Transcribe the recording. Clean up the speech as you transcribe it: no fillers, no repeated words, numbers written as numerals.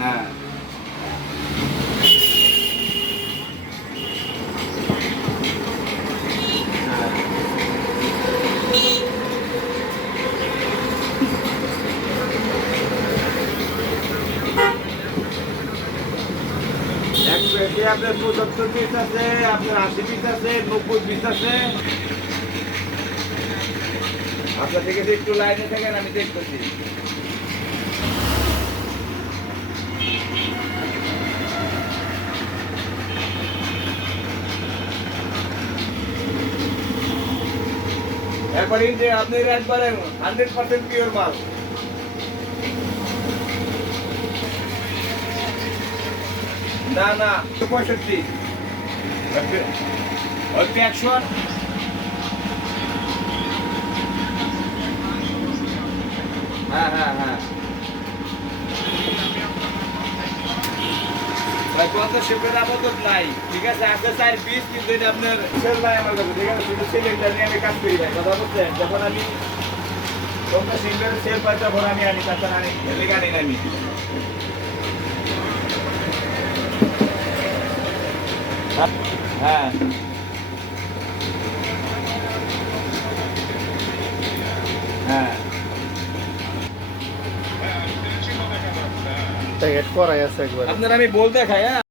হ্যাঁ আপনার 75 পিস আছে, আপনার 80 পিস আছে, 90 পিস আছে। আপনার থেকে একটু লাইনে থাকেন, আমি দেখতেছি। এরপরে যে আপনি একবারে 100% পিওর মাল। না না 65 ওই অ্যাকশন। হ্যাঁ হ্যাঁ হ্যাঁ ভাই 50 আপাতত নাই, ঠিক আছে। আপনার 4 পিস, কিন্তু এটা আপনার সেল নাই আমার কাছে, ঠিক আছে। শুধু সিলিন্ডার নিয়ে আমি কাজ করি ভাই, কথা বলছেন। যখন আমি তোমরা সিলিন্ডারের সেল পাই তখন আমি আনি, তাছাড়া আনি এদিকে আনি না আমি। হ্যাঁ হ্যাঁ প্যাকেট করাই আছে একবার। আপনার আমি বলতে খাই, হ্যাঁ।